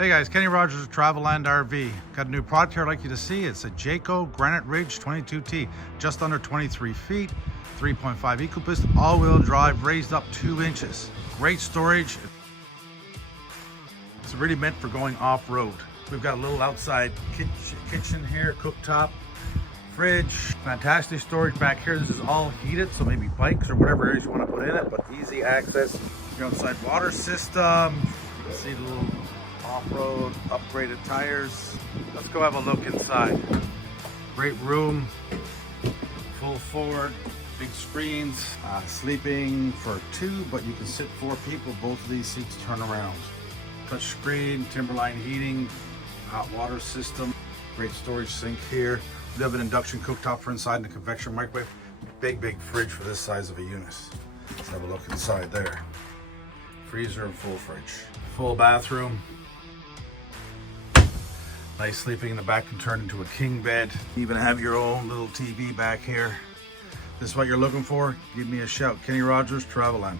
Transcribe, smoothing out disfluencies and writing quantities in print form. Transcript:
Hey guys, Kenny Rogers of Traveland RV. Got a new product here I'd like you to see. It's a Jayco Granite Ridge 22T, just under 23 feet, 3.5 EcoPist, all-wheel drive, raised up 2 inches. Great storage. It's really meant for going off-road. We've got a little outside kitchen here, cooktop, fridge, fantastic storage back here. This is all heated, so maybe bikes or whatever areas you want to put in it, but easy access. Your outside water system. You can see the little off-road upgraded tires. Let's go have a look inside. Great room, full forward, big screens, sleeping for 2, but you can sit 4 people. Both of these seats turn around. Touch screen, timberline heating, hot water system, great storage sink here. We have an induction cooktop for inside and a convection microwave. Big fridge for this size of a unit. Let's have a look inside there. Freezer and full fridge. Full bathroom. Nice sleeping in the back can turn into a king bed. You even have your own little TV back here. This is what you're looking for? Give me a shout. Kenny Rogers, Traveland.